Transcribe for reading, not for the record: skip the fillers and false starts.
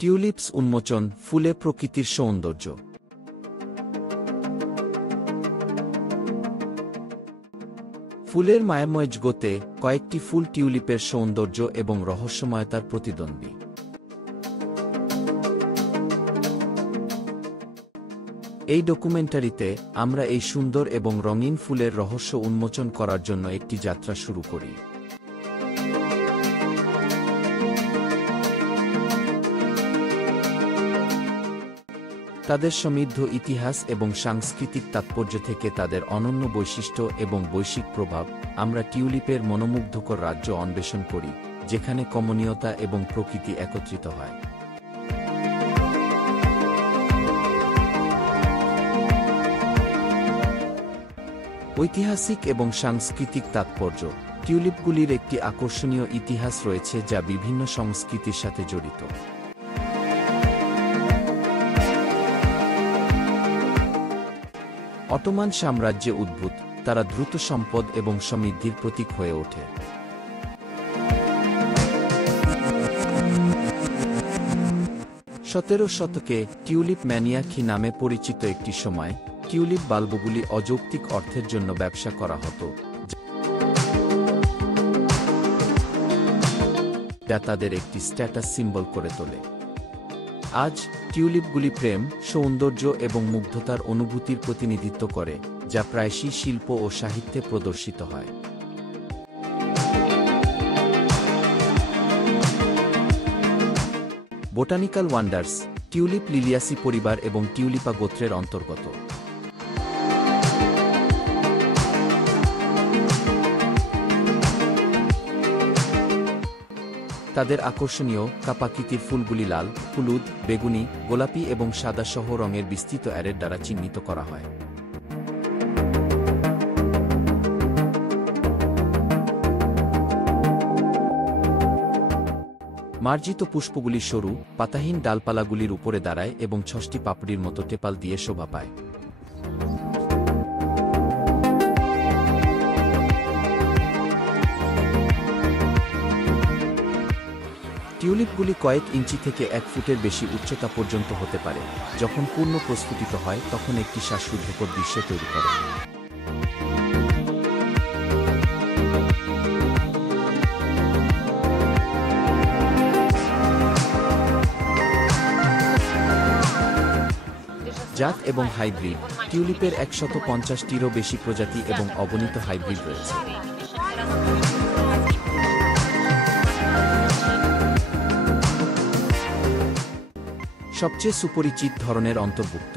Tulips উন্মোচন, ফুলে প্রকৃতির সৌন্দর্য। ফুলের মায়াময় জগতে কয়েকটি ফুল টিউলিপের সৌন্দর্য এবং রহস্যময়তার প্রতিদ্বন্দ্বী। এই ডকুমেন্টারিতে আমরা এই সুন্দর এবং রঙিন ফুলের রহস্য উন্মোচন করার জন্য একটি যাত্রা শুরু করি। তাদের সমৃদ্ধ ইতিহাস এবং সাংস্কৃতিক তাৎপর্য থেকে তাদের অনন্য বৈশিষ্ট্য এবং বৈশ্বিক প্রভাব, আমরা টিউলিপের মনোমুগ্ধকর রাজ্য অন্বেষণ করি, যেখানে কমনীয়তা এবং প্রকৃতি একত্রিত হয়। ঐতিহাসিক এবং সাংস্কৃতিক তাৎপর্য। টিউলিপগুলির একটি আকর্ষণীয় ইতিহাস রয়েছে যা বিভিন্ন সংস্কৃতির সাথে জড়িত। অটোমান সাম্রাজ্যে উদ্ভূত, তারা দ্রুত সম্পদ এবং সমৃদ্ধির প্রতীক হয়ে ওঠে। 17 শতকে টিউলিপ ম্যানিয়াকি নামে পরিচিত একটি সময়, টিউলিপ বাল্বগুলি অযৌক্তিক অর্থের জন্য ব্যবসা করা হতো, যা তাদের একটি স্ট্যাটাস সিম্বল করে তোলে। আজ টিউলিপগুলি প্রেম, সৌন্দর্য এবং মুগ্ধতার অনুভূতির প্রতিনিধিত্ব করে, যা প্রায়শই শিল্প ও সাহিত্যে প্রদর্শিত হয়। Botanical wonders. টিউলিপ লিলিয়াসি পরিবার এবং টিউলিপা গোত্রের অন্তর্গত। তাদের আকর্ষণীয় কাপাকৃতির ফুলগুলি লাল, হলুদ, বেগুনি, গোলাপি এবং সাদা সহ রঙের বিস্তৃত অ্যারের দ্বারা চিহ্নিত করা হয়। মার্জিত পুষ্পগুলি সরু, পাতাহীন ডালপালাগুলির উপরে দাঁড়ায় এবং 6টি পাপড়ির মতো টেপাল দিয়ে শোভা পায়। টিউলিপগুলি কয়েক ইঞ্চি থেকে 1 ফুটের বেশি উচ্চতা পর্যন্ত হতে পারে। যখন পূর্ণ প্রস্ফুটিত হয় তখন একটি শ্বাসরুদ্ধকর দৃশ্য তৈরি করে। জাত এবং হাইব্রিড। টিউলিপের 150টিরও বেশি প্রজাতি এবং অগণিত হাইব্রিড রয়েছে। সবচেয়ে সুপরিচিত ধরনের অন্তর্ভুক্ত